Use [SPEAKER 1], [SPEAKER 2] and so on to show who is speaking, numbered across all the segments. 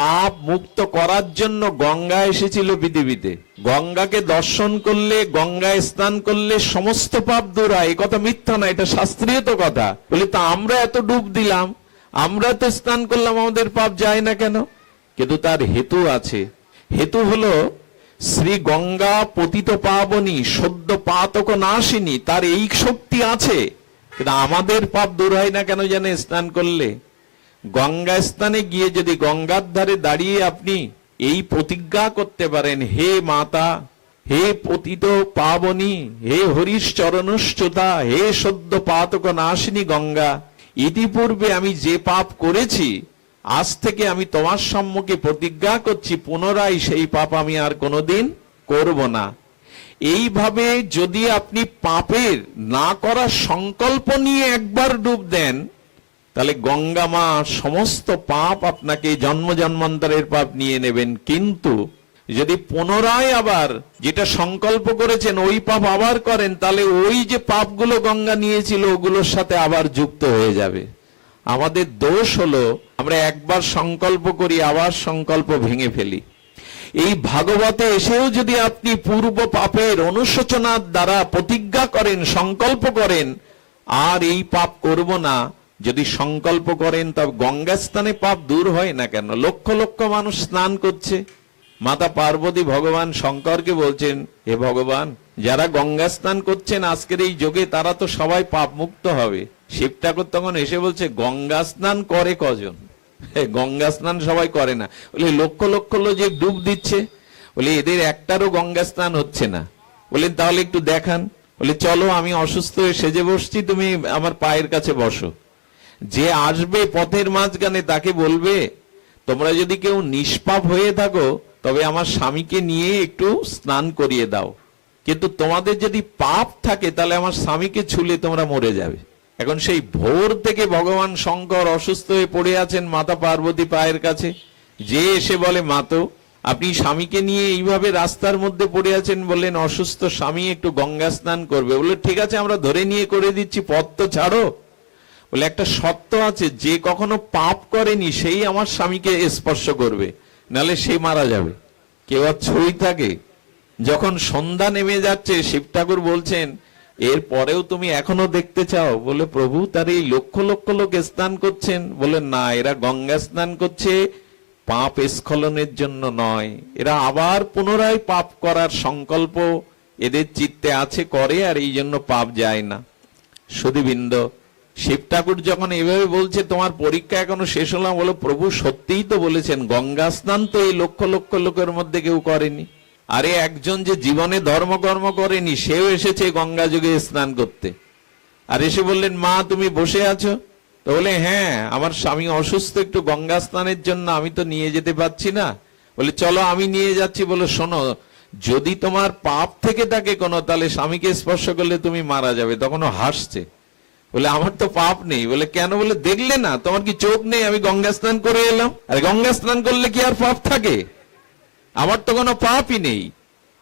[SPEAKER 1] পাপ মুক্ত করার জন্য গঙ্গা এসেছিল পৃথিবীতে। গঙ্গাকে দর্শন করলে, গঙ্গায় স্নান করলে সমস্ত পাপ দূর হয়। কথা মিথ্যা না, এটা শাস্ত্রীয় তো কথা। বলি, তা আমরা এত ডুব দিলাম, আমরা তো স্নান করলাম, আমাদের পাপ যায় না কেন? কিন্তু তার হেতু আছে। হেতু হলো, শ্রী গঙ্গা পতিত পাবনী, সদ্য পাতক নাশিনী, তার এই শক্তি আছে। কিন্তু আমাদের পাপ দূর হয় না কেন জানে স্নান করলে? গঙ্গা স্নানে গিয়ে যদি গঙ্গার ধারে দাঁড়িয়ে আপনি এই প্রতিজ্ঞা করতে পারেন, হে মাতা, হে পতিত পাবনী, হে হরিশ হে সদ্য পাতক নাশিনী গঙ্গা, ইতিপূর্বে আমি যে পাপ করেছি, আজ থেকে আমি তোমার সম্মুখে প্রতিজ্ঞা করছি, পুনরায় সেই পাপ আমি আর কোনোদিন করব না। এইভাবে যদি আপনি পাপের না করার সংকল্প নিয়ে একবার ডুব দেন তাহলে গঙ্গা মা সমস্ত পাপ আপনাকে জন্ম জন্মান্তরের পাপ নিয়ে নেবেন, কিন্তু যদি পুনরায় আবার যেটা সংকল্প করেছেন ওই পাপ আবার করেন, তাহলে ওই যে পাপগুলো গঙ্গা নিয়েছিল ওগুলোর সাথে আবার যুক্ত হয়ে যাবে। আমাদের দোষ হলো, আমরা একবার সংকল্প করি, আবার সংকল্প ভেঙে ফেলি। এই ভাগবতে এসেও যদি আপনি পূর্ব পাপের অনুশোচনার দ্বারা প্রতিজ্ঞা করেন, সংকল্প করেন, আর এই পাপ করব না যদি সংকল্প করেন তবে গঙ্গা স্নানে পাপ দূর হয় না কেন? লক্ষ লক্ষ মানুষ স্নান করছে। মাতা পার্বতী ভগবান শঙ্করকে বলছেন, হে ভগবান, যারা গঙ্গা স্নান করছেন আজকের এই যোগে, তারা তো সবাই পাপ মুক্ত হবে। শিব ঠাকুর তখন এসে বলছে, গঙ্গা স্নান করে কজন? গঙ্গা স্নান সবাই করে না। বলে, লক্ষ লক্ষ লোক যে ডুব দিচ্ছে। বলে, এদের একটারও গঙ্গা স্নান হচ্ছে না। বললেন তাহলে একটু দেখান। বলে, চলো, আমি অসুস্থ হয়ে সেজে বসছি, তুমি আমার পায়ের কাছে বসো। যে আসবে পথের মাঝখানে তাকে বলবে, তোমরা যদি কেউ নিষ্পাপ হয়ে থাকো, তবে আমার স্বামীকে নিয়ে একটু স্নান করিয়ে দাও। কিন্তু তোমাদের যদি পাপ থাকে, তাহলে আমার স্বামীকে ছুলে তোমরা মরে যাবে। এখন সেই ভোর থেকে ভগবান শঙ্কর অসুস্থ হয়ে পড়ে আছেন মাতা পার্বতী পায়ের কাছে। যে এসে বলে মাতো আপনি স্বামীকে নিয়ে এইভাবে রাস্তার মধ্যে পড়ে আছেন বললেন, অসুস্থ স্বামী একটু গঙ্গা স্নান করবে। বলে ঠিক আছে, আমরা ধরে নিয়ে করে দিচ্ছি, পথ তো ছাড়ো। বলে, একটা সত্য আছে, যে কখনো পাপ করেনি, সেই আমার স্বামীকে স্পর্শ করবে, নালে সে মারা যাবে। কেউ আর ছই থাকে। যখন সন্ধ্যা নেমে যাচ্ছে, শিব ঠাকুর বলছেন, এর পরেও তুমি এখনও দেখতে চাও? বলে, প্রভু তার এই লক্ষ লক্ষ লোক স্নান করছেন। বলে, না, এরা গঙ্গা স্নান করছে, পাপ স্খলনের জন্য নয়। এরা আবার পুনরায় পাপ করার সংকল্প। এদের চিত্তে আছে করে, আর এই জন্য পাপ যায় না। সুদীবৃন্দ শিব ঠাকুর যখন এভাবে বলছে, তোমার পরীক্ষা এখনও শেষ হলাম বলো, প্রভু সত্যিই তো বলেছেন, গঙ্গা স্নান তো এই লক্ষ লক্ষ লোকের মধ্যে কেউ করেনি। আরে একজন যে জীবনে ধর্মকর্ম করেনি, সেও এসেছে গঙ্গা যুগে স্নান করতে। আর এসে বললেন, মা, তুমি বসে আছো? তো বলে হ্যাঁ আমার স্বামী অসুস্থ, একটু গঙ্গা স্নানের জন্য আমি তো নিয়ে যেতে পারছি না। বলে, চলো, আমি নিয়ে যাচ্ছি। বলে, শোনো, যদি তোমার পাপ থেকে থাকে কোনো, তাহলে স্বামীকে স্পর্শ করলে তুমি মারা যাবে। তখন ও হাসছে। বলে, আমার তো পাপ নেই। বলে, কেন? বলে, দেখলে না, তোমার কি চোখ নেই? আমি গঙ্গা স্নান করে এলাম। আর গঙ্গা স্নান করলে কি আর পাপ থাকে? আমার তো কোনো পাপই নেই।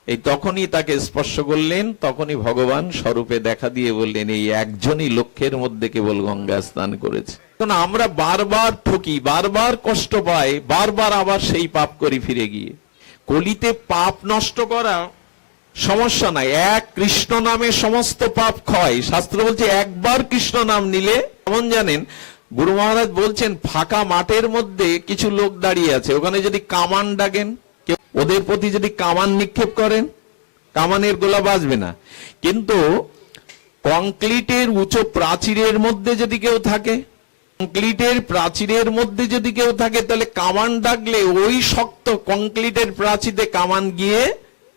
[SPEAKER 1] এই তখনই তাকে স্পর্শ করলেন, তখনই ভগবান স্বরূপে দেখা দিয়ে বললেন, এই একজনই লক্ষ্যের মধ্যে কেবল গঙ্গা স্নান করেছে। কারণ আমরা বারবার ঠকি, বারবার কষ্ট পাই, বারবার আবার সেই পাপ করি ফিরে গিয়ে। কলিতে পাপ নষ্ট করা সমস্যা নাই। এক কৃষ্ণ নামে সমস্ত পাপ ক্ষয়। শাস্ত্র বলছে একবার কৃষ্ণ নাম নিলে, কেমন জানেন? গুরু মহারাজ বলছেন, ফাঁকা মাঠের মধ্যে কিছু লোক দাঁড়িয়ে আছে। ওখানে যদি কামান ডাকেন ওদের প্রতি যদি কামান নিক্ষেপ করেন, কামানের গোলা বাজবে না। কিন্তু কংক্রিটের উঁচু প্রাচীরের মধ্যে যদি কেউ থাকে, কংক্রিটের প্রাচীরের মধ্যে যদি কেউ থাকে, তাহলে কামান ডাকলে ওই শক্ত কংক্রিটের প্রাচীরে কামান গিয়ে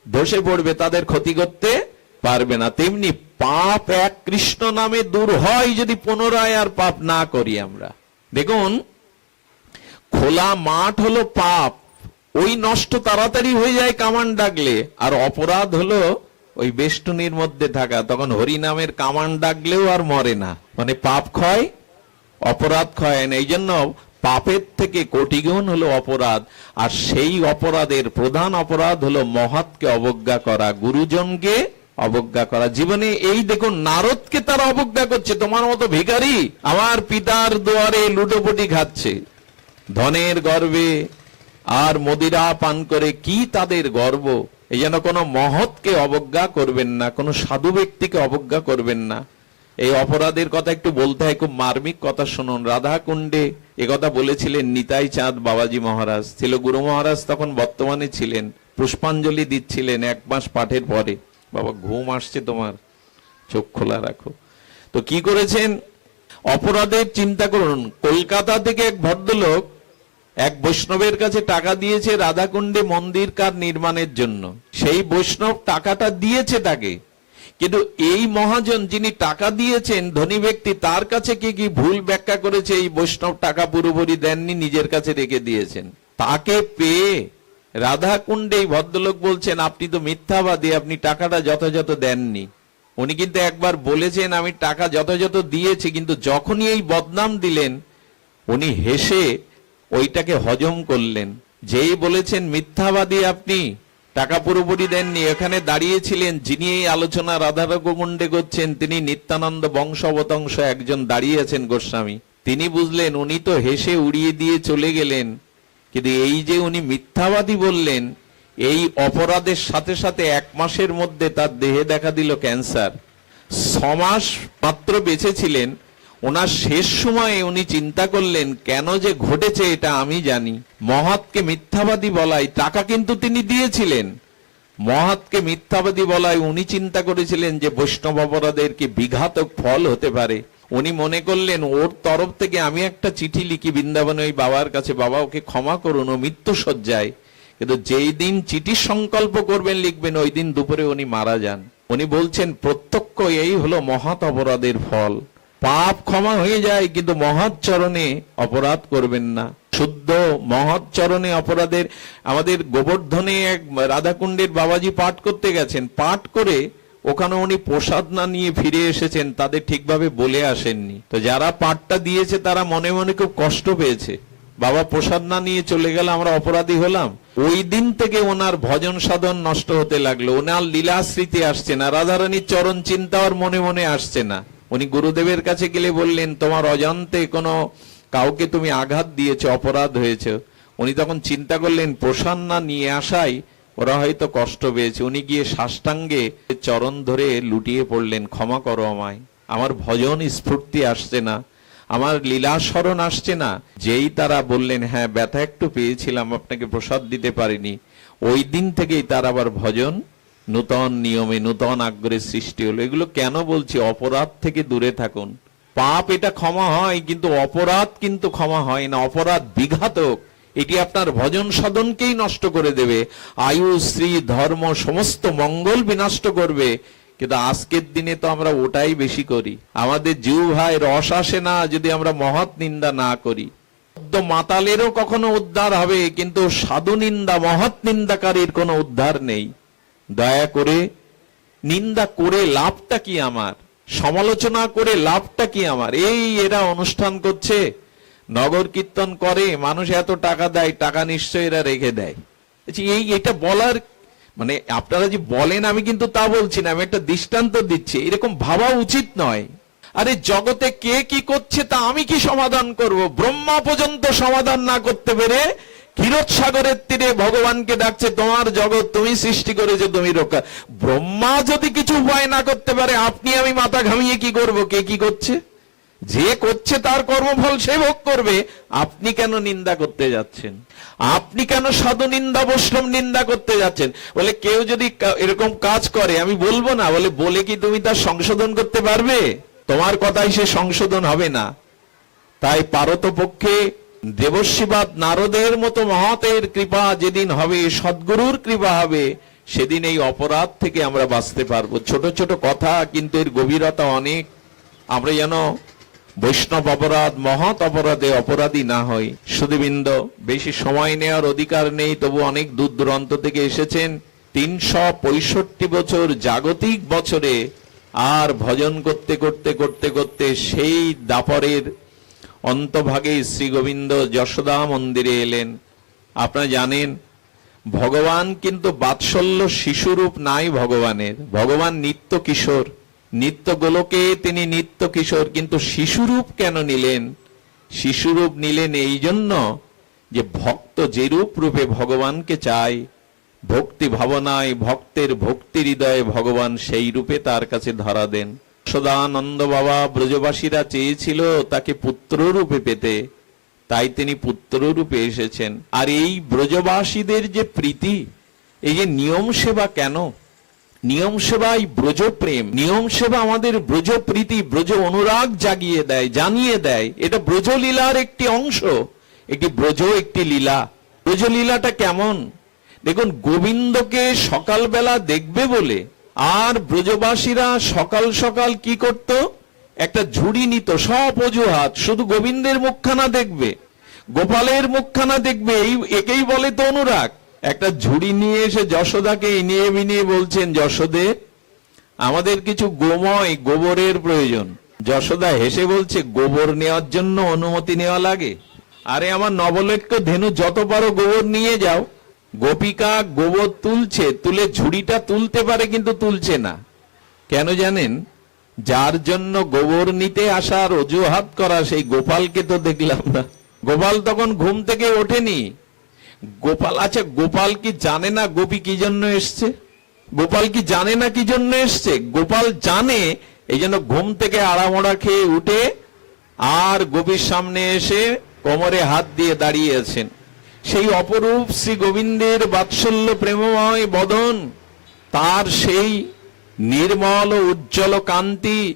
[SPEAKER 1] বসে পড়বে তাদের ক্ষতি করতে পারবে না। তেমনি পাপ এক কৃষ্ণ নামে দূর হয় যদি পুনরায় আর পাপ না করি আমরা। দেখুন, খোলা মাঠ হলো পাপ। ওই নষ্ট তাড়াতাড়ি হয়ে যায় কামান ডাকলে, আর অপরাধ হলো ওই বেষ্টনীর মধ্যে থাকা। তখন হরি নামের কামান ডাকলেও আর মরে না। মানে পাপ ক্ষয়, অপরাধ ক্ষয় না। এই জন্য পাপের থেকে কোটিগুণ হলো অপরাধ, আর সেই অপরাধের প্রধান অপরাধ হলো মহাতকে অবজ্ঞা করা, গুরুজনকে অবজ্ঞা করা। জীবনে এই দেখুন, নারদকে তারা অবজ্ঞা করছে, তোমার মতো ভিখারি আমার পিতার দুয়ারে লুটোপুটি খাচ্ছে। ধনের গর্বে আর মদিরা পান করে কি তাদের গর্ব? এই যেন কোনো মহৎকে অবজ্ঞা করবেন না, কোনো সাধু ব্যক্তিকে অবজ্ঞা করবেন না। এই অপরাধের কথা একটু বলতে হয়, খুব মার্মিক কথা শুনুন। রাধা কুণ্ডে কথা বলেছিলেন নিতাই চাঁদ বাবাজি মহারাজ। ছিল গুরু মহারাজ তখন বর্তমানে ছিলেন, পুষ্পাঞ্জলি দিচ্ছিলেন এক মাস পাঠের পরে। বাবা, ঘুম আসছে তোমার, চোখ খোলা রাখো। তো কি করেছেন? অপরাধের চিন্তা করুন। কলকাতা থেকে এক ভদ্রলোক এক বৈষ্ণবের কাছে টাকা দিয়েছে রাধাকুণ্ডে মন্দির কার নির্মাণের জন্য। সেই বৈষ্ণব টাকাটা দিয়েছে তাকে। কিন্তু এই মহাজন যিনি টাকা দিয়েছেন, ধনী ব্যক্তি, তার কাছে কি কি ভুল ব্যাখ্যা করেছে? এই বৈষ্ণব টাকা পুরোপুরি দেননি, নিজের কাছে রেখে দিয়েছেন। তাকে পেয়ে রাধা কুণ্ডে ভদ্রলোক বলছেন, আপনি তো মিথ্যাবাদী, আপনি টাকাটা যথাযথ দেননি। উনি কিন্তু একবার বলেছেন, আমি টাকা যথাযথ দিয়েছি, কিন্তু যখনই এই বদনাম দিলেন, উনি হেসে ওইটাকে হজম করলেন। যেই বলেছেন, মিথ্যাবাদী আপনি টাকা পুরোপুরি দেননি। এখানে দাঁড়িয়েছিলেন যিনি এই আলোচনা রাধারকুণ্ডে করছেন, তিনি নিত্যানন্দ বংশবতংশ একজন দাঁড়িয়ে আছেন গোস্বামী। তিনি বুঝলেন, উনি তো হেসে উড়িয়ে দিয়ে চলে গেলেন। কিন্তু এই যে উনি মিথ্যাবাদী বললেন, এই অপরাধের সাথে সাথে এক মাসের মধ্যে তার দেহে দেখা দিল ক্যান্সার। ছমাস মাত্র বেঁচে ছিলেন ওনার শেষ সময়ে উনি চিন্তা করলেন, কেন যে ঘটেছে এটা আমি জানি। মহাতকে মিথ্যাবাদী বলাই টাকা কিন্তু তিনি দিয়েছিলেন। মহাতকে মিথ্যাবাদী বলায় উনি চিন্তা করেছিলেন যে বৈষ্ণব অপরাধের কি বিঘাতক ফল হতে পারে। উনি মনে করলেন, ওর তরফ থেকে আমি একটা চিঠি লিখি বৃন্দাবনে ওই বাবার কাছে, বাবা, ওকে ক্ষমা করুন, ও মৃত্যু সজ্জায় কিন্তু যেই দিন চিঠি সংকল্প করবেন লিখবেন, ওই দিন দুপুরে উনি মারা যান। উনি বলছেন, প্রত্যক্ষ এই হলো মহৎ অপরাধের ফল। পাপ ক্ষমা হয়ে যায়, কিন্তু মহৎ চরণে অপরাধ করবেন না। শুদ্ধ মহৎ চরণে অপরাধের, আমাদের গোবর্ধনে এক রাধাকুণ্ডের বাবাজি পাঠ করতে গেছেন। পাঠ করে ওখানে উনি প্রসাদ না নিয়ে ফিরে এসেছেন, তাদের ঠিকভাবে বলে আসেননি। তো যারা পাঠটা দিয়েছে, তারা মনে মনে খুব কষ্ট পেয়েছে। বাবা প্রসাদ না নিয়ে চলে গেল, আমরা অপরাধী হলাম। ওই দিন থেকে ওনার ভজন সাধন নষ্ট হতে লাগল। ওনার লীলা স্মৃতি আসছে না। রাধারানীর চরণ চিন্তা আর মনে মনে আসছে না। উনি গুরুদেবের কাছে গেলে বললেন, তোমার অজান্তে কোনো কাউকে তুমি আঘাত দিয়েছে, অপরাধ হয়েছে? উনি তখন চিন্তা করলেন, প্রসাদ না নিয়ে আসাই ওরা হয়তো কষ্ট পেয়েছে। উনি গিয়ে সাষ্টাঙ্গে চরণ ধরে লুটিয়ে পড়লেন, ক্ষমা করো আমায়, আমার ভজন স্ফূর্তি আসছে না, আমার লীলা স্মরণ আসছে না। যেই তারা বললেন হ্যাঁ ব্যথা একটু পেয়েছিলাম, আপনাকে প্রসাদ দিতে পারিনি। ওই দিন থেকেই তার আবার ভজন নূতন নিয়মে নূতন আগ্রহের সৃষ্টি হলো। এগুলো কেন বলছি? অপরাধ থেকে দূরে থাকুন। পাপ এটা ক্ষমা হয়, কিন্তু অপরাধ কিন্তু ক্ষমা হয় না। অপরাধ বিঘাতক এটি আপনার ভজন সাধনকেই নষ্ট করে দেবে। আয়ু শ্রী ধর্ম, সমস্ত মঙ্গল বিনষ্ট করবে। কিন্তু আজকের দিনে তো আমরা ওটাই বেশি করি। আমাদের জিউ ভাই রস আসে না যদি আমরা মহৎ নিন্দা না করি। মাতালেরও কখনো উদ্ধার হবে, কিন্তু সাধু নিন্দা, মহৎ নিন্দাকারীর কোনো উদ্ধার নেই। দয়া করে নিন্দা করে লাভটা কি আমার? সমালোচনা করে লাভটা কি আমার? এই এরা অনুষ্ঠান করছে নগর কীর্তন করে মানুষ এত টাকা দেয় টাকা নিশ্চয় এরা রেখে দেয়। বলছি, এই এটা বলার মানে আপনারা যে বলেন আমি কিন্তু তা বলছি না আমি একটা দৃষ্টান্ত দিচ্ছি। এরকম ভাবা উচিত নয়। আরে জগতে কে কি করছে তা আমি কি সমাধান করব? ব্রহ্মা পর্যন্ত সমাধান না করতে পেরে ক্ষীরোদ সাগরের তীরে ভগবানকে ডাকছে, তোমার জগৎ তুমি সৃষ্টি করেছ, তুমি রক্ষা ব্রহ্মা যদি কিছু উপায় না করতে পারে, আপনি আমি মাথা ঘামিয়ে কি করব? কে কি করছে? যে করছে তার কর্মফল সে ভোগ করবে। আপনি কেন নিন্দা করতে যাচ্ছেন? আপনি কেন সাধু নিন্দা, বৈষ্ণব নিন্দা করতে যাচ্ছেন? বলে কেউ যদি এরকম কাজ করে, আমি বলব না, বলে বলে কি তুমি তার সংশোধন করতে পারবে? তোমার কথাই সে সংশোধন হবে না। তাই পারতপক্ষে দেবশিবাদ নারদের মতো মহতের কৃপা যেদিন হবে, সদ্গুরুর কৃপা হবে, সেদিন এই অপরাধ থেকে আমরা বাঁচতে পারব। ছোট ছোট কথা, কিন্তু এর গভীরতা অনেক। আমরা যেন বৈষ্ণব অপরাধ, মহৎ অপরাধে অপরাধী না হই। সুদীবৃন্দ বেশি সময় নেওয়ার অধিকার নেই, তবু অনেক দূর দূরান্ত থেকে এসেছেন। তিনশো পঁয়ষট্টি বছর জাগতিক বছরে আর ভজন করতে করতে করতে করতে সেই দাপরের অন্তভাগে শ্রী গোবিন্দ যশোদা মন্দিরে এলেন। আপনারা জানেন, ভগবান কিন্তু বাৎসল্য শিশুরূপ নাই ভগবানের। ভগবান নিত্য কিশোর। নিত্য গোলকে তিনি নিত্য কিশোর, কিন্তু শিশুরূপ কেন নিলেন? শিশুরূপ নিলেন এই জন্য যে ভক্ত যেরূপ রূপে ভগবানকে চায়, ভক্তি ভাবনায়, ভক্তের ভক্তি হৃদয়ে ভগবান সেই রূপে তার কাছে ধরা দেন। সদানন্দ বাবা ব্রজবাসীরা চেয়েছিল তাকে পুত্র রূপে পেতে। তাই তিনি পুত্র রূপে এসেছেন। আর এই ব্রজবাসীদের যে প্রীতি, এই যে নিয়ম সেবা কেন? নিয়ম সেবা এই ব্রজ প্রেম নিয়ম সেবা আমাদের ব্রজ প্রীতি ব্রজ অনুরাগ জাগিয়ে দেয়, জানিয়ে দেয়। এটা ব্রজলীলার একটি অংশ। একটি ব্রজ, একটি লীলা। ব্রজলীলাটা কেমন? দেখুন, গোবিন্দকে সকালবেলা দেখবে বলে আর ব্রজবাসীরা সকাল সকাল কি করত? একটা ঝুড়ি নিত, সব অজুহাত, শুধু গোবিন্দের মুখখানা দেখবে। গোপালের মুখখানা দেখবে, এই একেই বলে তো অনুরাগ। একটা ঝুড়ি নিয়ে এসে যশোদাকে ইনিয়ে বিনিয়ে বলছেন, যশোদে, আমাদের কিছু গোময় গোবরের প্রয়োজন। যশোদা হেসে বলছে, গোবর নেওয়ার জন্য অনুমতি নেওয়া লাগে? আরে আমার নবলক্ষ ধেনু, যত পারো গোবর নিয়ে যাও। গোপিকা গোবর তুলছে, তুলে ঝুড়িটা তুলতে পারে কিন্তু তুলছে না। কেন জানেন? যার জন্য গোবর নিতে আসার অজুহাত করা সেই গোপালকে তো দেখলাম না। গোপাল তখন ঘুম থেকে ওঠেনি। গোপাল আচ্ছা গোপাল কি জানে না গোপী কি জন্য এসছে? গোপাল কি জানে না কি জন্য এসছে? গোপাল জানে, এই জন্য ঘুম থেকে আড়ামোড়া খেয়ে উঠে আর গোপীর সামনে এসে কোমরে হাত দিয়ে দাঁড়িয়ে আছেন। সেই অপরূপ শ্রী গোবিন্দের বাৎসল্য প্রেমময় বদন, তার সেই নির্মল উজ্জ্বল কান্তি,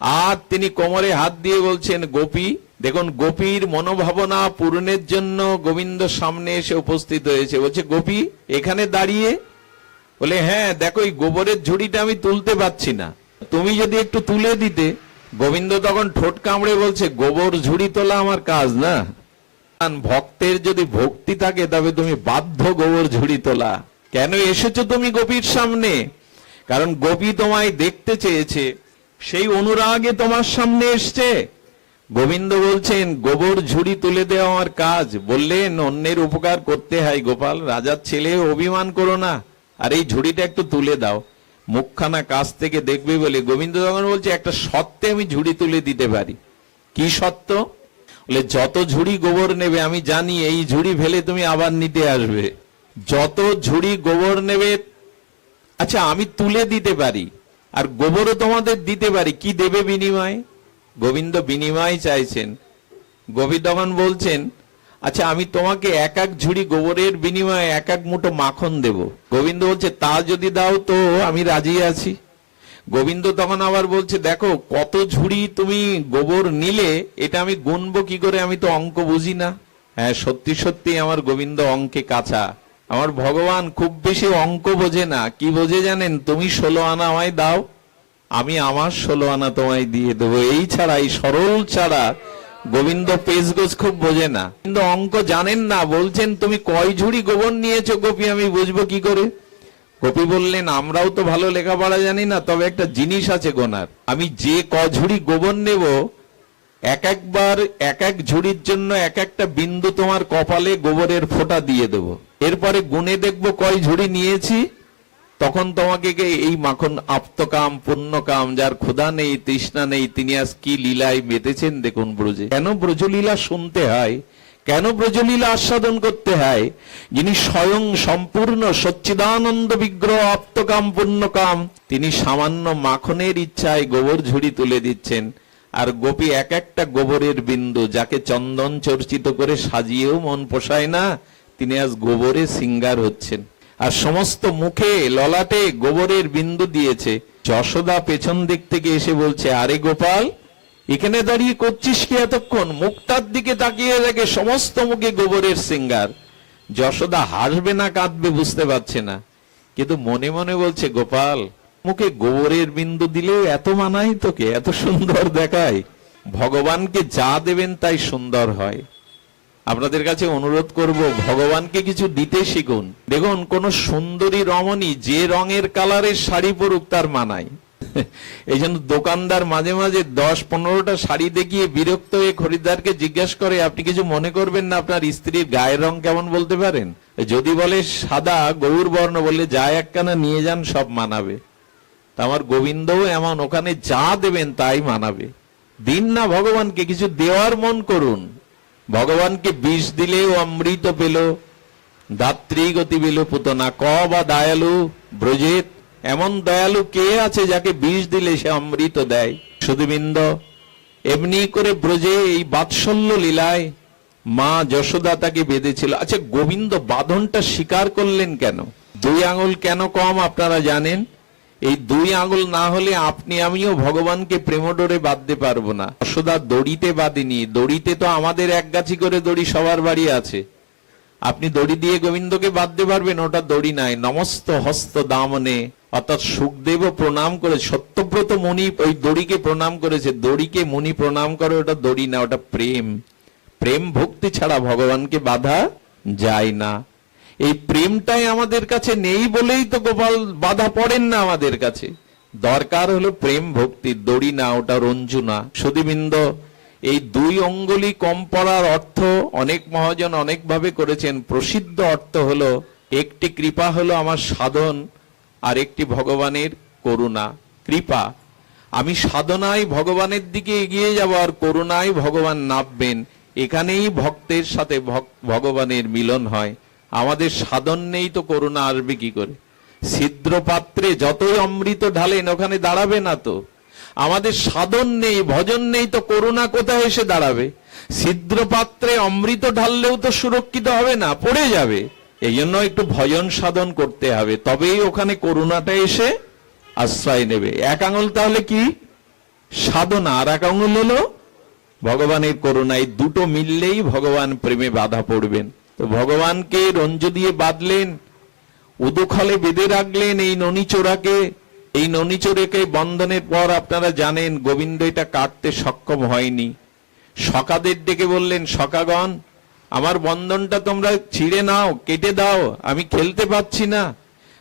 [SPEAKER 1] আর তিনি কোমরে হাত দিয়ে বলছেন, গোপী, দেখুন, গোপীর মনোভাবনা পূরণের জন্য গোবিন্দ সামনে এসে উপস্থিত হয়েছে। বলছে, গোপী, এখানে দাঁড়িয়ে? বলে হ্যাঁ দেখো, এই গোবরের ঝুড়িটা আমি তুলতে পারছি না। তুমি যদি একটু তুলে দিতে। গোবিন্দ তখন ঠোঁট কামড়ে বলছে, গোবর ঝুড়ি তোলা আমার কাজ না। ভক্তের যদি ভক্তি থাকে, তবে তুমি বাধ্য গোবর ঝুড়ি তোলা। কেন এসেছ তুমি গোপীর সামনে? কারণ গোপী তোমায় দেখতে চেয়েছে, সেই অনুরাগে তোমার সামনে এসছে। গোবিন্দ বলছেন, গোবর ঝুড়ি তুলে দেওয়া আমার কাজ। বললেন, অন্যের উপকার করতে হয় গোপাল, রাজার ছেলে অভিমান করো না। আর এই ঝুড়িটা একটু তুলে দাও। মুখখানা কাছ থেকে দেখবে বলে গোবিন্দ তখন বলছে, একটা সত্ত্বে আমি ঝুড়ি তুলে দিতে পারি। কি সত্য? বলে, যত ঝুড়ি গোবর নেবে, আমি জানি এই ঝুড়ি ফেলে তুমি আবার নিতে আসবে। যত ঝুড়ি গোবর নেবে আচ্ছা আমি তুলে দিতে পারি, আর গোবরও তোমাদের দিতে পারি, কি দেবে বিনিময়? গোবিন্দ বিনিময় চাইছেন। গোবিন্দগান বলছেন আচ্ছা আমি তোমাকে এক এক ঝুড়ি গোবরের বিনিময়ে এক এক মুঠো মাখন দেব। গোবিন্দ বলছে, তা যদি দাও তো আমি রাজি আছি। গোবিন্দ তখন আবার বলছে, দেখো, কত ঝুড়ি তুমি গোবর নিলে, এটা আমি গুনবো কি করে? আমি তো অঙ্ক বুঝি না। হ্যাঁ সত্যি সত্যি আমার গোবিন্দ অঙ্কে কাঁচা। আমার ভগবান খুব বেশি অঙ্ক বোঝে না। কি বোঝে জানেন? তুমি ষোলো আনা আমায় দাও, আমি আমার ষোলো আনা তোমায় দিয়ে দেবো। এই ছাড়া, এই সরল ছাড়া গোবিন্দ পেজগোজ খুব বোঝে না। কিন্তু অঙ্ক জানেন না, বলছেন, তুমি কয় ঝুড়ি গোবর নিয়েছো গোপী? আমি বুঝব কি করে? গোপী বললেন, আমরাও তো ভালো লেখাপড়া জানি না, তবে একটা জিনিস আছে গোনার। আমি যে ক ঝুড়ি গোবর নেব, এক একবার এক এক ঝুড়ির জন্য এক একটা বিন্দু তোমার কপালে গোবরের ফোঁটা দিয়ে দেবো। এরপরে গুনে দেখব কয় ঝুড়ি নিয়েছি। তখন তোমাকে এই মাখন আপ্তকাম, পুণ্যকাম, যার ক্ষুধা নেই, তৃষ্ণা নেই, তিনি আজ কি লীলায় মেতেছেন দেখুন ব্রজে। কেন ব্রজলীলা শুনতে হয়? কেন ব্রজলীলা আস্বাদন করতে হয়? যিনি স্বয়ং সম্পূর্ণ সচ্চিদানন্দ বিগ্রহ আপ্তকাম পুণ্যকাম, তিনি সামান্য মাখনের ইচ্ছায় গোবর ঝুড়ি তুলে দিচ্ছেন। আর গোপী এক একটা গোবরের বিন্দু যাকে চন্দন চর্চিত করে সাজিয়েও মন পোষায় না, তিনি আজ গোবরে সিঙ্গার হচ্ছেন। আর সমস্ত মুখে ললাটে গোবরের বিন্দু দিয়েছে। যশোদা পেছন দিক থেকে এসে বলছে, আরে গোপাল এখানে দাঁড়িয়ে করছিস কি এতক্ষণ? মুখটার দিকে তাকিয়ে দেখে সমস্ত মুখে গোবরের সিঙ্গার। যশোদা হাসবে না, কাঁদবে, বুঝতে পারছে না। কিন্তু মনে মনে বলছে, গোপাল, মুখে গোবরের বিন্দু দিলেও এত মানাই তোকে, এত সুন্দর দেখায়। ভগবানকে যা দেবেন তাই সুন্দর হয়। আপনাদের কাছে অনুরোধ করব, ভগবানকে কিছু দিতে শিখুন। দেখুন, কোন সুন্দরী রমণী যে রঙের কালারের শাড়ি পরুক, তার মানায়। এই জন্য দোকানদার মাঝে মাঝে দশ পনেরোটা শাড়ি দেখিয়ে বিরক্ত হয়ে খরিদ্দারকে জিজ্ঞেস করে, আপনি কিছু মনে করবেন না? আপনার স্ত্রীর গায়ের রং কেমন বলতে পারেন? যদি বলে, সাদা, গৌর বর্ণ বললে যা একখানা নিয়ে যান, সব মানাবে। তা আমার গোবিন্দও এমন, ওখানে যা দেবেন, তাই মানাবে। দিন না ভগবানকে, কিছু দেওয়ার মন করুন। ভগবানকে বিষ দিলেও অমৃত পেল, দাত্রী গতি পেল পুতনা। ক বা দয়ালু, ব্রজেত এমন দয়ালু কে আছে যাকে বিষ দিলে সে অমৃত দেয়? সুদীবৃন্দ এমনি করে ব্রজে এই বাৎসল্য লীলায় মা যশোদা তাকে বেঁধেছিল। আচ্ছা গোবিন্দ বাঁধনটা স্বীকার করলেন কেন? দুই আঙুল কেন কম আপনারা জানেন? এই দুই আঙুল না হলে আপনি আমিও ভগবানকে প্রেমডোরে বাঁধতে পারব না। যশোদা দড়িতে বাঁধেনি। দড়িতে তো আমাদের এক গাছি করে দড়ি সবার বাড়ি আছে। আপনি দড়ি দিয়ে গোবিন্দকে বাঁধতে পারবেন, ওটা দড়ি নাই। নমস্ত হস্ত দামনে। অর্থাৎ সুখদেব প্রণাম করে, সত্যব্রত মুনি ওই দড়িকে প্রণাম করেছে। দড়িকে মুনি প্রণাম করে, ওটা দড়ি না, ওটা প্রেম। প্রেম ভক্তি ছাড়া ভগবানকে বাধা যায় না। এই প্রেমটাই আমাদের কাছে নেই বলেই তো গোপাল বাধা পড়েন না আমাদের কাছে। দরকার হলো প্রেম ভক্তি, দড়ি না, ওটা রঞ্জু না। সুদীবৃন্দ এই দুই অঙ্গুলি কম পড়ার অর্থ অনেক মহাজন অনেকভাবে করেছেন। প্রসিদ্ধ অর্থ হলো, একটি কৃপা হলো আমার সাধন আর একটি ভগবানের করুণা, কৃপা। আমি সাধনায় ভগবানের দিকে এগিয়ে যাব আর করুণায় ভগবান নামবেন। এখানেই ভক্তের সাথে ভগবানের মিলন হয়। আমাদের সাধন নেই তো করুণা আসবে কি করে? ছিদ্র পাত্রে যতই অমৃত ঢালেন, ওখানে দাঁড়াবে না তো। আমাদের সাধন নেই, ভজন নেই তো করুণা কোথায় এসে দাঁড়াবে? ছিদ্র পাত্রে অমৃত ঢাললেও তো সুরক্ষিত হবে না, পড়ে যাবে। এই জন্য একটু ভজন সাধন করতে হবে। তবেই ওখানে করুণাটা এসে আশ্রয় নেবে। এক আঙুল তাহলে কি? সাধনা। আর এক আঙুল হলো ভগবানের করুণা এই দুটো মিললেই ভগবান প্রেমে বাধা পড়বেন। তো ভগবানকে রঞ্জ দিয়ে বাঁধলেন, উদুখলে বেঁধে রাখলেন এই ননিচোরাকে। এই ননিচোরেকে বন্ধনের পর আপনারা জানেন গোবিন্দ এটা কাটতে সক্ষম হয়নি। সকাদের ডেকে বললেন, সকাগণ আমার বন্ধনটা তোমরা ছিঁড়ে নাও, কেটে দাও, আমি খেলতে পাচ্ছি না।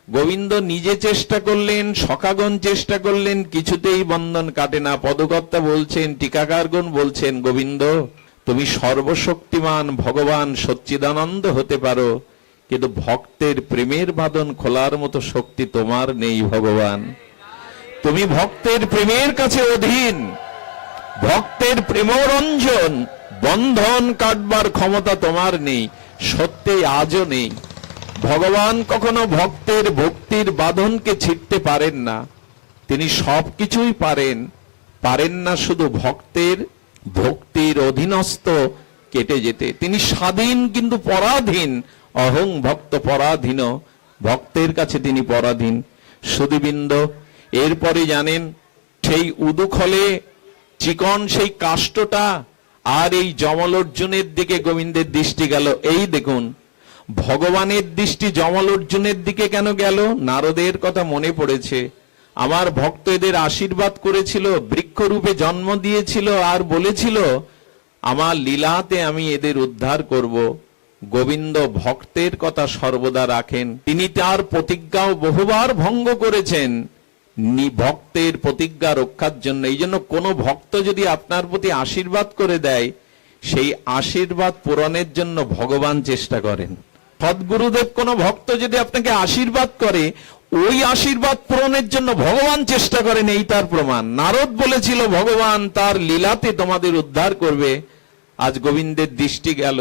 [SPEAKER 1] গোবিন্দ নিজে চেষ্টা করলেন সকাগণ চেষ্টা করলেন, কিছুতেই বন্ধন কাটে না। পদকর্তা বলছেন, টিকাকারগণ বলছেন, গোবিন্দ, তুমি সর্বশক্তিমান ভগবান সচ্চিদানন্দ হতে পারো, কিন্তু ভক্তের প্রেমের বাঁধন খোলার মতো শক্তি তোমার নেই ভগবান। তুমি ভক্তের প্রেমের কাছে অধীন, ভক্তের প্রেমরঞ্জন বন্ধন কাটবার ক্ষমতা তোমার নেই, সত্যি আজও নেই। ভগবান কখনো ভক্তের ভক্তির বাঁধনকে ছিটতে পারেন না। তিনি সবকিছুই পারেন পারেন না শুধু ভক্তের, ভক্তির অধীনস্থ কেটে যেতে। তিনি স্বাধীন কিন্তু পরাধীন, অহং ভক্ত পরাধীন, ভক্তের কাছে তিনি পরাধীন। সুদীবৃন্দ এরপরে জানেন, সেই উদুখলে চিকন সেই কাষ্টটা আর এই জমল অর্জুনের দিকে গোবিন্দের দৃষ্টি গেল। এই দেখুন, ভগবানের দৃষ্টি জমল অর্জুনের দিকে কেন গেল? নারদের কথা মনে পড়েছে। আমার ভক্ত এদের আশীর্বাদ করেছিল, বৃক্ষরূপে জন্ম দিয়েছিল আর বলেছিল, আমার লীলাতে আমি এদের উদ্ধার করব। গোবিন্দ ভক্তের কথা সর্বদা রাখেন। তিনি তার প্রতিজ্ঞাও বহুবার ভঙ্গ করেছেন। ভক্তের প্রতিজ্ঞা রক্ষার জন্য। এই জন্য কোনো ভক্ত যদি আপনার প্রতি আশীর্বাদ করে দেয়, সেই আশীর্বাদ পূরণের জন্য ভগবান চেষ্টা করেন। সদ্গুরুদেব কোন ভক্ত যদি আপনাকে আশীর্বাদ করে, ওই আশীর্বাদ পূরণের জন্য ভগবান চেষ্টা করেন, এই তার প্রমাণ। নারদ বলেছিল, ভগবান, তার লীলাতে তোমাদের উদ্ধার করবে। আজ গোবিন্দের দৃষ্টি গেল।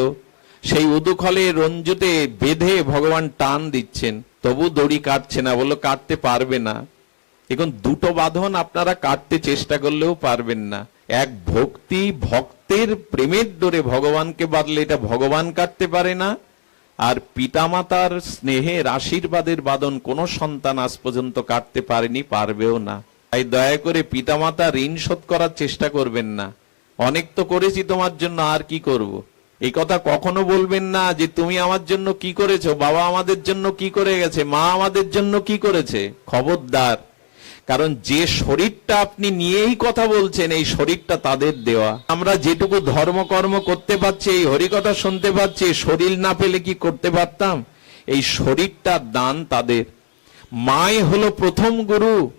[SPEAKER 1] সেই উদুখলে রঞ্জুতে বেঁধে ভগবান টান দিচ্ছেন। তবু দড়ি কাটছে না, বলল, কাটতে পারবে না। এখন দুটো বাঁধন আপনারা কাটতে চেষ্টা করলেও পারবেন না। এক ভক্তি ভক্তের প্রেমের দরে ভগবানকে বাঁধলে এটা ভগবান কাটতে পারে না, আর পিতামাতার স্নেহের আশীর্বাদের বাদন কোন সন্তান আজ পর্যন্ত কাটতে পারেনি, পারবেও না। তাই দয়া করে পিতামাতা ঋণ শোধ করার চেষ্টা করবেন না। অনেক তো করেছি তোমার জন্য, আর কি করব। এই কথা কখনো বলবেন না যে তুমি আমার জন্য কি করেছ, বাবা আমাদের জন্য কি করে গেছে, মা আমাদের জন্য কি করেছে। খবরদার। কারণ যে শরীরটা আপনি নিয়েই কথা বলছেন, এই শরীরটা তাদের দেওয়া। আমরা যেটুকু ধর্মকর্ম করতে পারছি, এই হরিকথা শুনতে পাচ্ছি শরীর না পেলে কি করতে পারতাম? এই শরীরটা দান তাদের। মাই হলো প্রথম গুরু।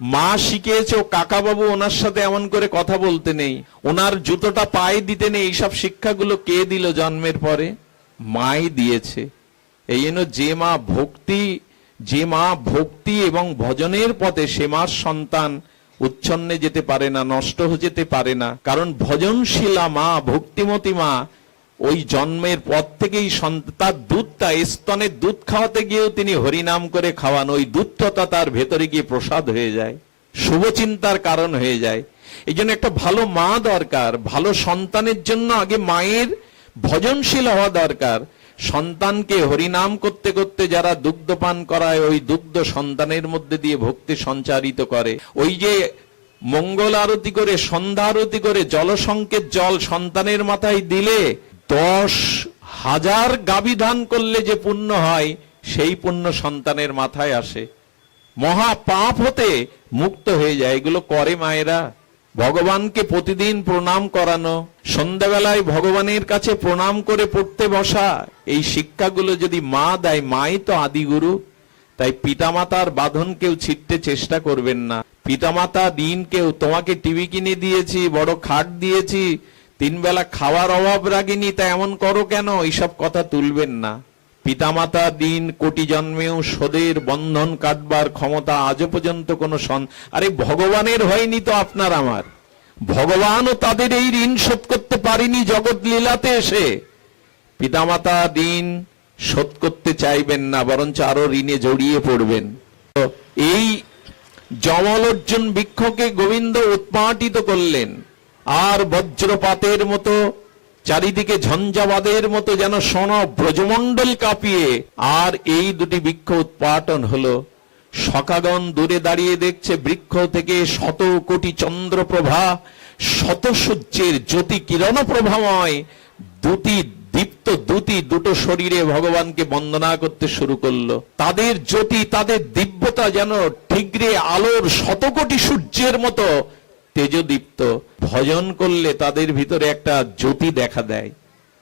[SPEAKER 1] মা শিখিয়েছে, ও কাকাবাবু, ওনার সাথে এমন করে কথা বলতে নেই। ওনার জুতোটা পায়ে দিতে নেই। এইসব শিক্ষাগুলো কে দিল জন্মের পরে? মাই দিয়েছে। এই জন্য যে মা ভক্তি যে মা ভক্তি এবং ভজনের পথে সে মার সন্তান উচ্ছন্নে যেতে পারে না, নষ্ট হয়ে যেতে পারে না। কারণ ভজনশীলা মা, ভক্তিমতী মা, ওই জন্মের পর থেকেই তার দুধটা স্তনের দুধ খাওয়াতে গিয়েও তিনি হরিনাম করে খাওয়ান। ওই দুধটা তার ভেতরে গিয়ে প্রসাদ হয়ে যায়, শুভ চিন্তার কারণ হয়ে যায়। এই জন্য একটা ভালো মা দরকার, ভালো সন্তানের জন্য আগে মায়ের ভজনশীল হওয়া দরকার। সন্তানকে হরিনাম করতে করতে যারা দুগ্ধপান করায়, ওই দুগ্ধ সন্তানের মধ্যে দিয়ে ভক্তি সঞ্চারিত করে। ওই যে মঙ্গল আরতি করে, সন্ধ্যা আরতি করে, জলসংকেত জল সন্তানের মাথায় দিলে দশ হাজার গাবি করলে যে পুণ্য হয়, সেই পুণ্য সন্তানের মাথায় আসে। মহা পাপ হতে মুক্ত হয়ে যায়। এগুলো করে মায়েরা। ভগবানকে প্রতিদিন প্রণাম করানো, সন্ধ্যাবেলায় ভগবানের কাছে প্রণাম করে পড়তে বসা, এই শিক্ষাগুলো যদি মা দেয়, মাই তো আদিগুরু, তাই পিতামাতার বাঁধন কেউ ছিটতে চেষ্টা করবেন না। পিতামাতা দিন কেউ তোমাকে টিভি কিনে দিয়েছি, বড় খাট দিয়েছি তিন বেলা খাওয়ার অভাব রাগিনি, তা এমন করো কেন? এইসব কথা তুলবেন না। পিতামাতা দিন কোটি জন্মেও সোদের বন্ধন কাটবার ক্ষমতা আজও পর্যন্ত কোনো সন আরে ভগবানের হয়নি তো আপনার আমার। ভগবানও তাদের এই ঋণ শোধ করতে পারিনি জগৎ লীলাতে এসে। পিতামাতা দিন শোধ করতে চাইবেন না, বরঞ্চ আরও ঋণে জড়িয়ে পড়বেন। এই জমল অর্জুন বৃক্ষকে গোবিন্দ উৎপাটিত করলেন। আর বজ্রপাতের মতো চারিদিকে ঝঞ্ঝাবাদের মতো যেন সোন ব্রজমণ্ডল কাঁপিয়ে, আর এই দুটি বৃক্ষ উৎপাটন হলো। সকাগণ দূরে দাঁড়িয়ে দেখছে বৃক্ষ থেকে শত কোটি চন্দ্রপ্রভা শত সূর্যের জ্যোতি কিরণ প্রভাময় দুটি দীপ্ত দুটি দুটো শরীরে ভগবানকে বন্দনা করতে শুরু করল। তাদের জ্যোতি, তাদের দিব্যতা যেন ঠিকরে আলোর শতকোটি সূর্যের মতো তেজদীপ্ত ভজন করলে তাদের ভিতরে একটা জ্যোতি দেখা দেয়।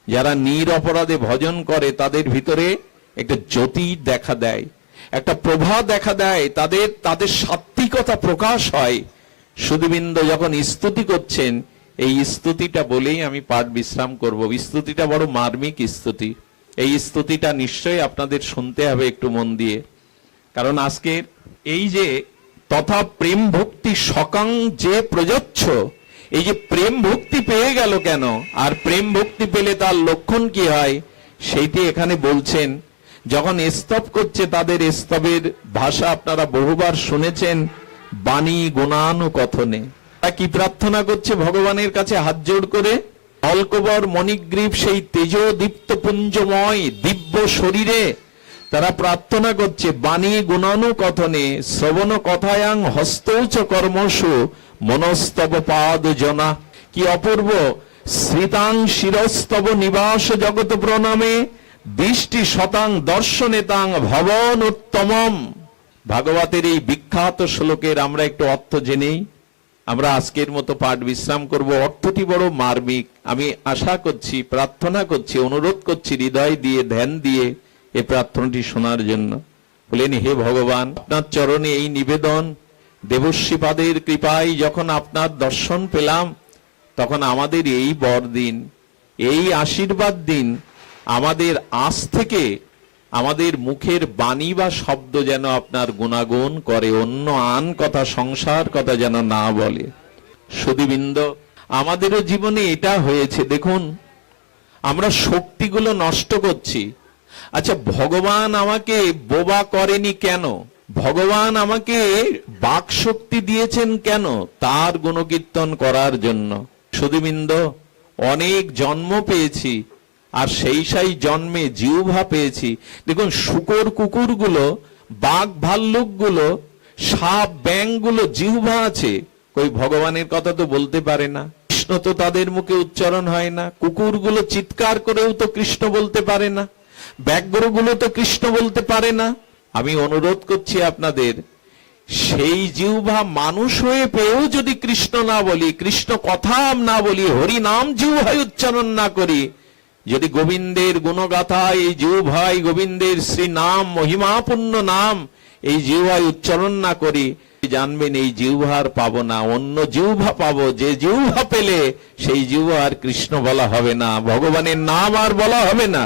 [SPEAKER 1] যারা নির অপরাধে ভজন করে, তাদের ভিতরে একটা জ্যোতি দেখা দেয়। একটা প্রভা দেখা দেয়, তাদের তাদের সাত্বিকতা প্রকাশ হয়। সুদীবৃন্দ যখন স্তুতি করছেন, এই স্তুতিটা বলেই আমি পাঠ বিশ্রাম করব। স্তুতিটা বড় মার্মিক স্তুতি। এই স্তুতিটা নিশ্চয়ই আপনাদের শুনতে হবে একটু মন দিয়ে। কারণ আজকের এই যে তথা প্রেম ভক্তি সকাং যে প্রযোচ্ছ এই যে প্রেম ভক্তি পেয়ে গেল কেন? আর প্রেম ভক্তি পেলে তার লক্ষণ কি হয়? সেইটি এখানে বলছেন, যখন স্তব করছে তাদের স্তবের ভাষা আপনারা বহুবার শুনেছেন, বাণী গুণানুকথনে। তারা কি প্রার্থনা করছে ভগবানের কাছে হাত জোড় করে? অলকবর মণিগ্রীব সেই তেজ দীপ্ত পুঞ্জময় দিব্য শরীরে তারা প্রার্থনা করছে, বাণী গুণানু কথনে শ্রবণ কথায়াং হস্তৌচ কর্মসু, মনস্তব পাদ জনা। কি অপূর্ব শ্রীতাং শিরস্তব নিবাস জগত প্রণামে বৃষ্টি শতাং দর্শনেতাং ভবন উত্তমম ভাগবতের এই বিখ্যাত শ্লোকের আমরা একটু অর্থ জেনেই, আমরা আজকের মতো পাঠ বিশ্রাম করব। অর্থটি বড় মার্মিক। আমি আশা করছি, প্রার্থনা করছি, অনুরোধ করছি, হৃদয় দিয়ে, ধ্যান দিয়ে এই প্রার্থনাটি শোনার জন্য বলেন, হে ভগবান, আপনার চরণে এই নিবেদন, দেবশ্রীপাদের কৃপায় যখন আপনার দর্শন পেলাম, তখন আমাদের এই বরদিন, এই আশীর্বাদ দিন, আমাদের আজ থেকে আমাদের মুখের বাণী বা শব্দ যেন আপনার গুণাগুণ করে, অন্য আন কথা, সংসার কথা যেন না বলে। সুদীবৃন্দ আমাদেরও জীবনে এটা হয়েছে। দেখুন, আমরা শক্তিগুলো নষ্ট করছি আচ্ছা ভগবান আমাকে বোবা করেনি কেন? ভগবান আমাকে বাক শক্তি দিয়েছেন কেন তার গুণকীর্তন করার জন্য? সুদীবৃন্দ অনেক জন্ম পেয়েছি আর সেই সেই জন্মে জিউভা পেয়েছি। দেখুন, শুকর কুকুরগুলো, বাঘ ভাল্লুকগুলো, সাপ ব্যাংগুলো জিহ্বা আছে। কই, ভগবানের কথা তো বলতে পারে না। কৃষ্ণ তো তাদের মুখে উচ্চারণ হয় না। কুকুরগুলো চিৎকার করেও তো কৃষ্ণ বলতে পারে না। ব্যাঘ্রগুলো তো কৃষ্ণ বলতে পারে না। আমি অনুরোধ করছি আপনাদের, সেই জিহ্বা মানুষ হয়ে পেয়েও যদি কৃষ্ণ না বলি, কৃষ্ণ কথা না বলি হরি নাম জিহ্বায় উচ্চারণ না করি, যদি গোবিন্দের গুণগাথা এই জিহ্বাই গোবিন্দের শ্রী নাম মহিমাপূর্ণ নাম, এই জিহ্বায় উচ্চারণ না করি, জানবেন এই জিহ্বার পাবো না, অন্য জিহ্বা পাবো, যে জিহ্বা পেলে সেই জিহ্বা আর কৃষ্ণ বলা হবে না, ভগবানের নাম আর বলা হবে না।